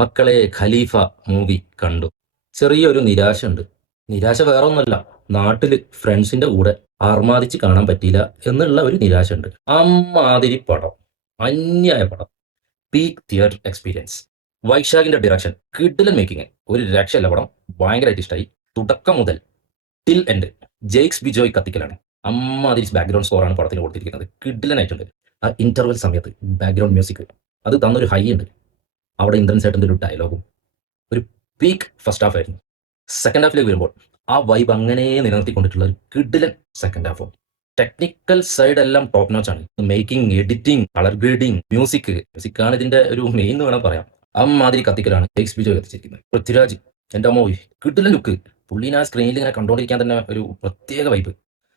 മക്കളെ ഖലീഫ മൂവി കണ്ടു. ചെറിയൊരു നിരാശയുണ്ട്. നിരാശ വേറൊന്നുമല്ല. നാട്ടില് ഫ്രണ്ട്സിന്റെ കൂടെ ആർമാദിച്ച് കാണാൻ പറ്റിയില്ല എന്നുള്ള ഒരു നിരാശയുണ്ട്. അമ്മാതിരി പടം. അന്യായ പടം. Peak theatre experience. വൈശാഖിന്റെ ഡിറക്ഷൻ. കിടിലൻ മേക്കിംഗ്. ഒരു രക്ഷയല്ല പടം. ഭയങ്കരമായിട്ട് ഇഷ്ടമായി. തുടക്കം മുതൽ ടിൽ എൻഡ്. ജെയ്ക്സ് ബിജോയ് കത്തിക്കലാണ്. അമ്മാതിരി ബാക്ക്ഗ്രൗണ്ട് സ്കോറാണ് പടത്തിന് കൊടുത്തിരിക്കുന്നത്. കിടിലനായിട്ടുണ്ട്. ആ ഇന്റർവെൽ സമയത്ത് ബാക്ക്ഗ്രൗണ്ട് മ്യൂസിക് അത് തന്നൊരു ഹൈ ഉണ്ട്. അവിടെ ഇന്ദ്രൻ ചേട്ടൻ്റെ ഒരു ഡയലോഗും ഒരു പീക്ക് ഫസ്റ്റ് ഹാഫ് ആയിരുന്നു. സെക്കൻഡ് ഹാഫിലേക്ക് വരുമ്പോൾ ആ വൈബ് അങ്ങനെ നിലനിർത്തിക്കൊണ്ടിട്ടുള്ള ഒരു കിഡിലൻ സെക്കൻഡ് ഹാഫും. ടെക്നിക്കൽ സൈഡ് എല്ലാം ടോപ്പ് നോച്ച് ആണ്. മേക്കിംഗ്, എഡിറ്റിംഗ്, കളർ ഗ്രേഡിംഗ്, മ്യൂസിക്കാണ് ഇതിന്റെ ഒരു മെയിൻ എന്ന് വേണം പറയാം. അമ്മാതിരി കത്തിക്കലാണ് ജെയ്ക്സ് ബിജോയ് കത്തിച്ചിരിക്കുന്നത്. പൃഥ്വിരാജ് എൻ്റെ അമ്മോ കിഡിലൻ ലുക്ക്. പുള്ളീനെ ആ സ്ക്രീനിൽ ഇങ്ങനെ കണ്ടുകൊണ്ടിരിക്കാൻ തന്നെ ഒരു പ്രത്യേക വൈബ്.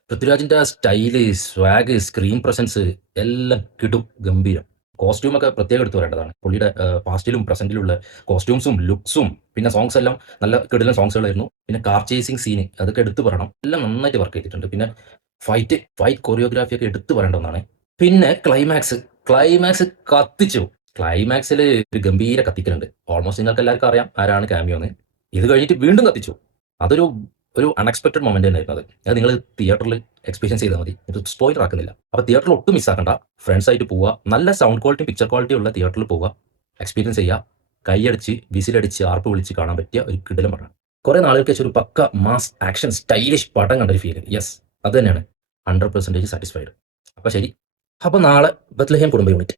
പൃഥ്വിരാജിന്റെ സ്റ്റൈല്, സ്വാഗ്, സ്ക്രീൻ പ്രസൻസ് എല്ലാം കിടും ഗംഭീരം. കോസ്റ്റ്യൂമൊക്കെ പ്രത്യേകം എടുത്തു പറയേണ്ടതാണ്. പുള്ളിയുടെ പാസ്റ്റിലും പ്രസന്റിലുള്ള കോസ്റ്റ്യൂംസും ലുക്സും പിന്നെ സോങ്സ് എല്ലാം നല്ല കിടിലൻ സോങ്സുകളായിരുന്നു. പിന്നെ കാർ ചേസിങ് സീന് അതൊക്കെ എടുത്തു പറയണം. എല്ലാം നന്നായിട്ട് വർക്ക് ചെയ്തിട്ടുണ്ട്. പിന്നെ ഫൈറ്റ് കൊറിയോഗ്രാഫി ഒക്കെ എടുത്തു പറയേണ്ട ഒന്നാണ്. പിന്നെ ക്ലൈമാക്സ് കത്തിച്ചു. ക്ലൈമാക്സിൽ ഒരു ഗംഭീര കത്തിക്കലുണ്ട്. ഓൾമോസ്റ്റ് നിങ്ങൾക്ക് എല്ലാവർക്കും അറിയാം ആരാണ് ക്യാമിയോ എന്ന്. ഇത് കഴിഞ്ഞിട്ട് വീണ്ടും കത്തിച്ചു. അതൊരു ഒരു അൺഎക്സ്പെക്ടഡ് മൊമെന്റ് തന്നെയായിരുന്നു അത് നിങ്ങൾ തിയേറ്ററിൽ എക്സ്പീരിയൻസ് ചെയ്താൽ മതി. ഇത് സ്പോയിലർ ആക്കുന്നില്ല. അപ്പോൾ തിയേറ്ററിൽ ഒട്ടും മിസ്സാക്കണ്ട. ഫ്രണ്ട്സ് ആയിട്ട് പോവുക. നല്ല സൗണ്ട് ക്വാളിറ്റി പിക്ചർ ക്വാളിറ്റി ഉള്ള തിയേറ്ററിൽ പോവുക. എക്സ്പീരിയൻസ് ചെയ്യുക. കൈയടിച്ച് വിസിലടിച്ച് ആർപ്പ് വിളിച്ച് കാണാൻ പറ്റിയ ഒരു കിടിലം പടം. കുറേ നാളുകൾക്ക് ശേഷം ഒരു പക്ക മാസ് ആക്ഷൻ സ്റ്റൈലിഷ് പടം കണ്ടൊരു ഫീൽ. യെസ്, അത് തന്നെയാണ്. 100% സാറ്റിസ്ഫൈഡ്. അപ്പോൾ ശരി. അപ്പോൾ നാളെ ബത്ലഹേം കുടുംബ യൂണിറ്റ്